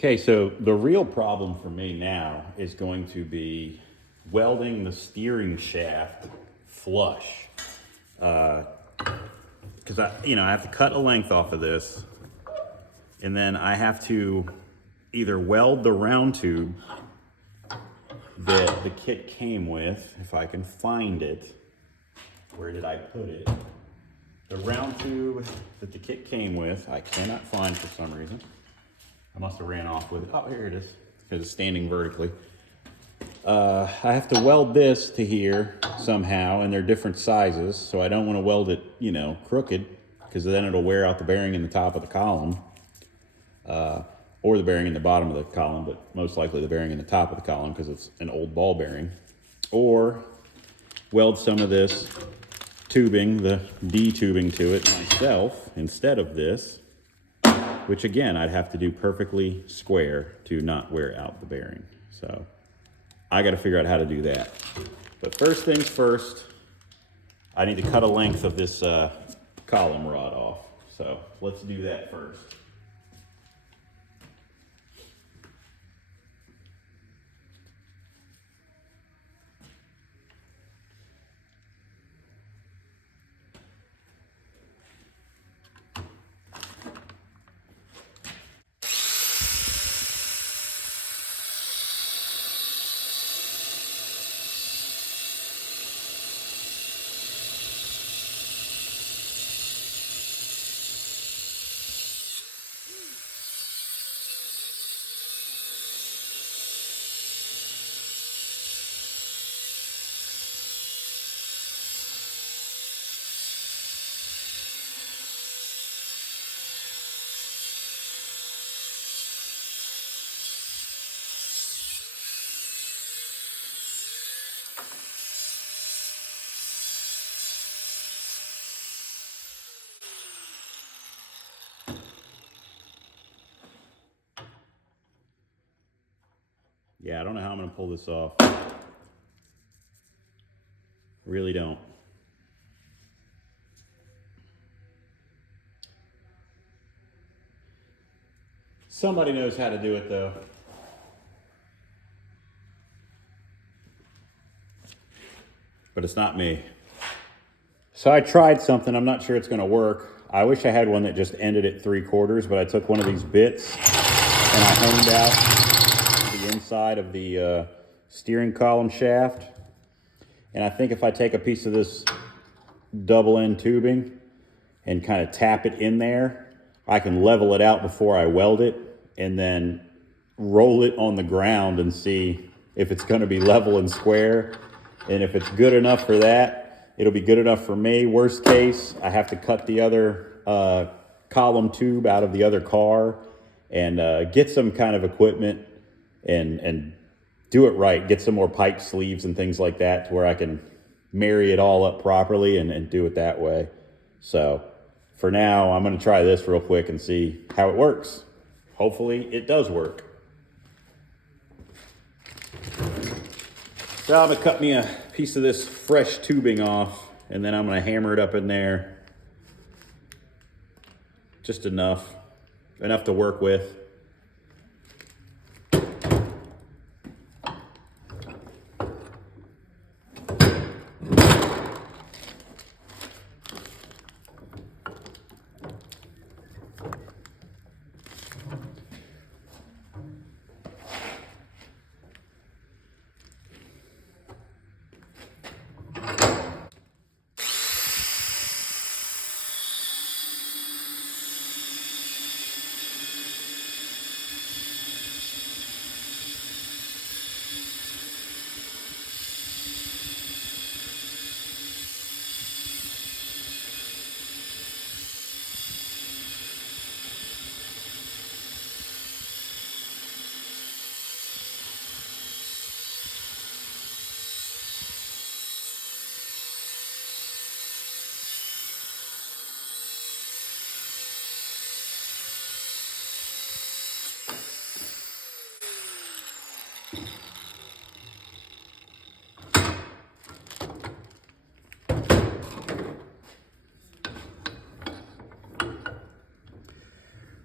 Okay, so the real problem for me now is going to be welding the steering shaft flush. Because I have to cut a length off of this, and then I have to either weld the round tube that the kit came with, if I can find it. Where did I put it? The round tube that the kit came with, I cannot find for some reason. I must have ran off with it. Oh, here it is, because it's standing vertically. I have to weld this to here somehow, and they're different sizes, so I don't want to weld it, you know, crooked, because then it'll wear out the bearing in the top of the column, or the bearing in the bottom of the column, but most likely the bearing in the top of the column because it's an old ball bearing. Or weld some of this tubing, the D tubing to it myself instead of this, which again, I'd have to do perfectly square to not wear out the bearing. So I got to figure out how to do that. But first things first, I need to cut a length of this column rod off. So let's do that first. Yeah, I don't know how I'm going to pull this off. Really don't. Somebody knows how to do it though. But it's not me. So I tried something, I'm not sure it's going to work. I wish I had one that just ended at 3/4, but I took one of these bits and I honed out the inside of the steering column shaft. And I think if I take a piece of this double end tubing and kind of tap it in there, I can level it out before I weld it and then roll it on the ground and see if it's going to be level and square. And if it's good enough for that, it'll be good enough for me. Worst case, I have to cut the other column tube out of the other car and get some kind of equipment and do it right. Get some more pipe sleeves and things like that to where I can marry it all up properly and do it that way. So for now, I'm going to try this real quick and see how it works. Hopefully it does work. So I'm going to cut me a piece of this fresh tubing off, and then I'm going to hammer it up in there. Just enough to work with.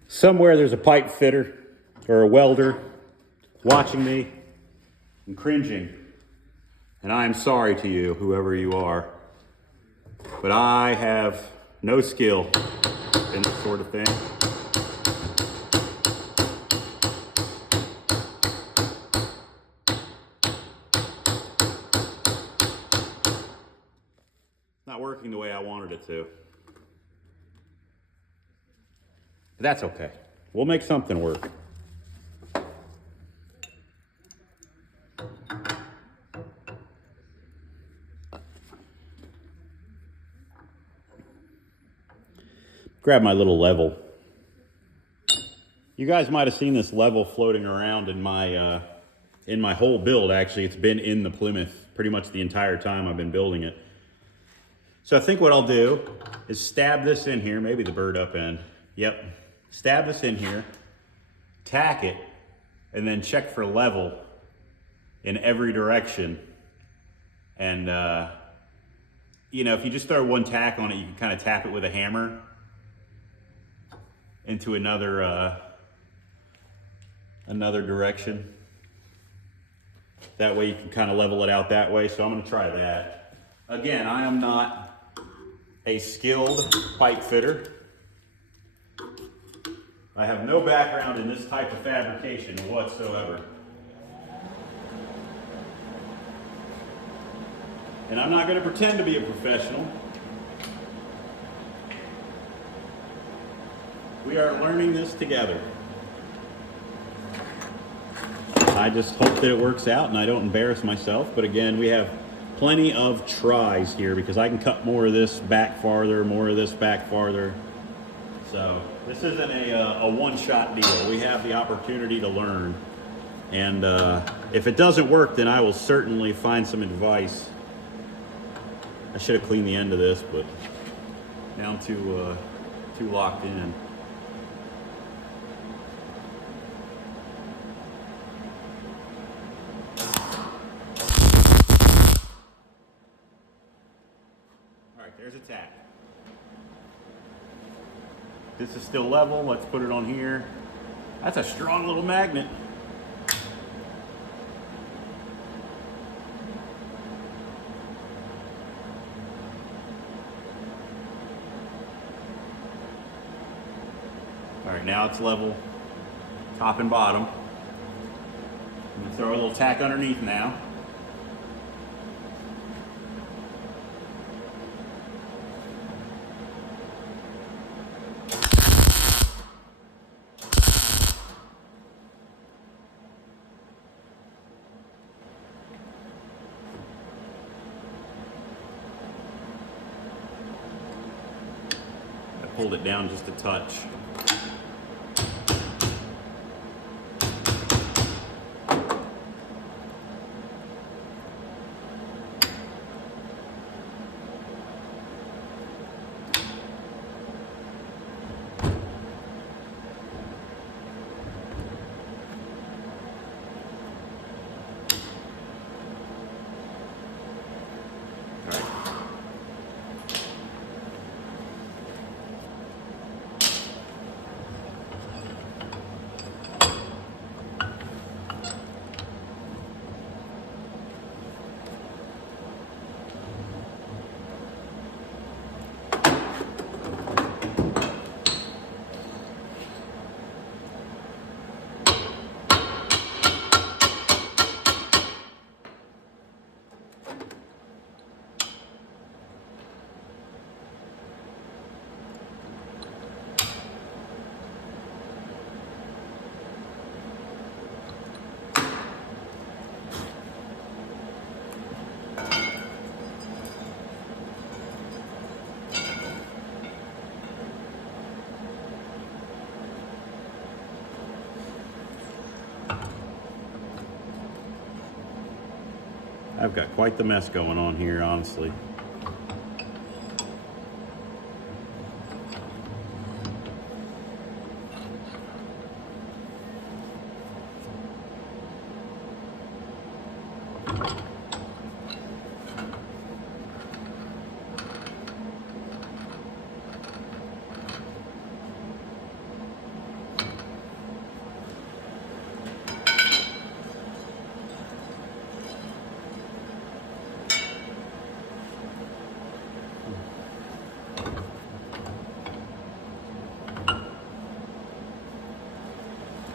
Somewhere there's a pipe fitter or a welder watching me and cringing. And I am sorry to you, whoever you are. But I have no skill in this sort of thing. Not working the way I wanted it to. But that's okay. We'll make something work. Grab my little level. You guys might have seen this level floating around in my whole build. Actually, it's been in the Plymouth pretty much the entire time I've been building it. So I think what I'll do is stab this in here, maybe the bird up end. Yep, stab this in here, tack it, and then check for level in every direction. And you know, if you just throw one tack on it, you can kind of tap it with a hammer into another direction. That way you can kind of level it out that way. So I'm going to try that. Again, I am not a skilled pipe fitter. I have no background in this type of fabrication whatsoever. And I'm not going to pretend to be a professional. We are learning this together. I just hope that it works out and I don't embarrass myself. But again, we have plenty of tries here because I can cut more of this back farther, more of this back farther. So this isn't a one-shot deal. We have the opportunity to learn. And if it doesn't work, then I will certainly find some advice. I should have cleaned the end of this, but now I'm too locked in. There's a tack. This is still level. Let's put it on here. That's a strong little magnet. All right, now it's level, top and bottom. I'm gonna throw a little tack underneath now. Pulled it down just a touch. I've got quite the mess going on here, honestly.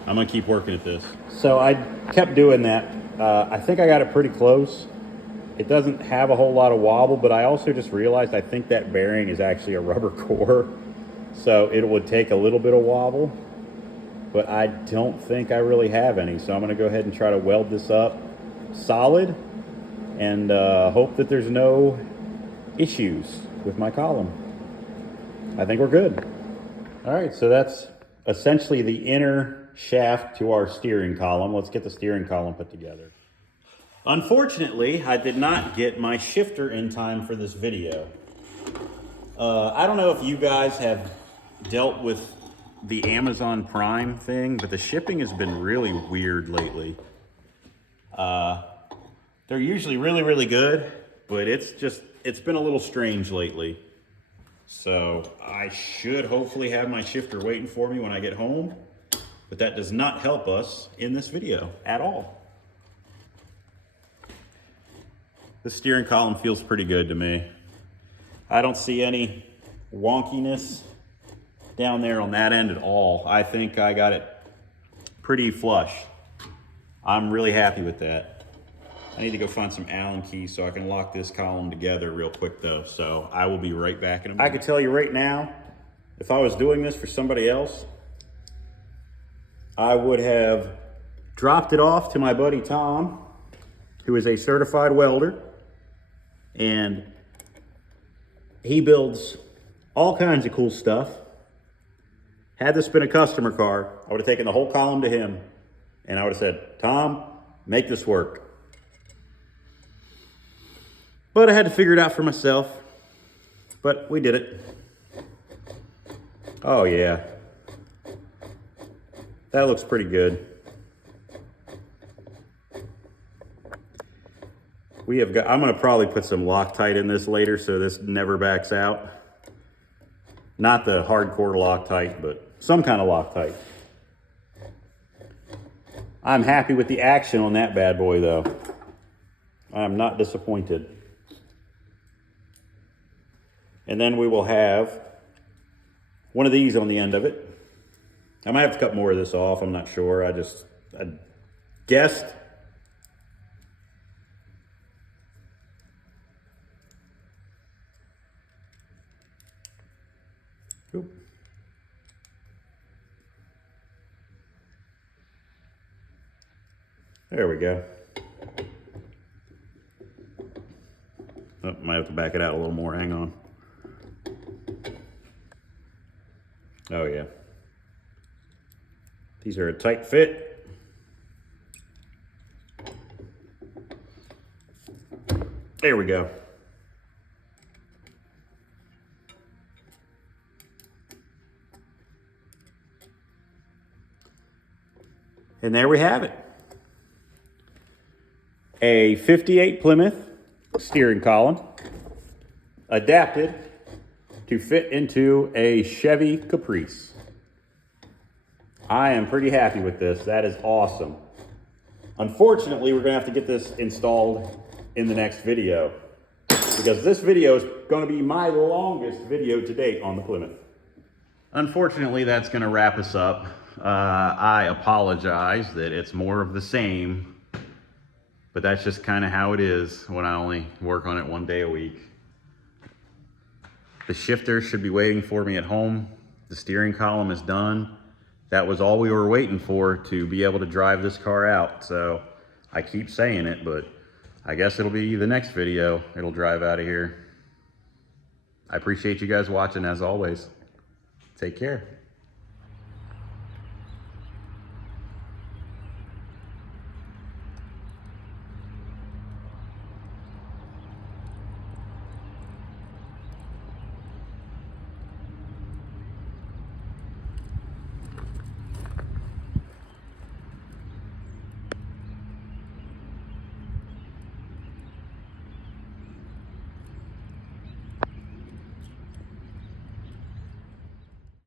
I'm gonna keep working at this. So I kept doing that. I think I got it pretty close. It doesn't have a whole lot of wobble, but I also just realized I think that bearing is actually a rubber core. So it would take a little bit of wobble, but I don't think I really have any. So I'm gonna go ahead and try to weld this up solid and hope that there's no issues with my column. I think we're good. All right, so that's essentially the inner shaft to our steering column. Let's get the steering column put together. Unfortunately, I did not get my shifter in time for this video. I don't know if you guys have dealt with the Amazon Prime thing, but the shipping has been really weird lately. They're usually really, really good, but it's been a little strange lately. So I should hopefully have my shifter waiting for me when I get home, but that does not help us in this video at all. The steering column feels pretty good to me. I don't see any wonkiness down there on that end at all. I think I got it pretty flush. I'm really happy with that. I need to go find some Allen keys so I can lock this column together real quick though. So I will be right back in a minute. I could tell you right now, if I was doing this for somebody else, I would have dropped it off to my buddy Tom, who is a certified welder, and he builds all kinds of cool stuff. Had this been a customer car, I would have taken the whole column to him and I would have said, Tom, make this work. But I had to figure it out for myself, but we did it. Oh yeah, that looks pretty good. I'm gonna probably put some Loctite in this later so this never backs out. Not the hardcore Loctite, but some kind of Loctite. I'm happy with the action on that bad boy though. I'm not disappointed. And then we will have one of these on the end of it. I might have to cut more of this off, I'm not sure. I guessed. Oop. There we go. Oh, might have to back it out a little more, hang on. Oh yeah. These are a tight fit. There we go. And there we have it. A 58 Plymouth steering column adapted to fit into a Chevy Caprice. I am pretty happy with this. That is awesome. Unfortunately, we're gonna have to get this installed in the next video because this video is gonna be my longest video to date on the Plymouth. Unfortunately, that's gonna wrap us up. I apologize that it's more of the same, but that's just kind of how it is when I only work on it one day a week. The shifter should be waiting for me at home. The steering column is done. That was all we were waiting for to be able to drive this car out. So I keep saying it, but I guess it'll be the next video. It'll drive out of here. I appreciate you guys watching as always. Take care.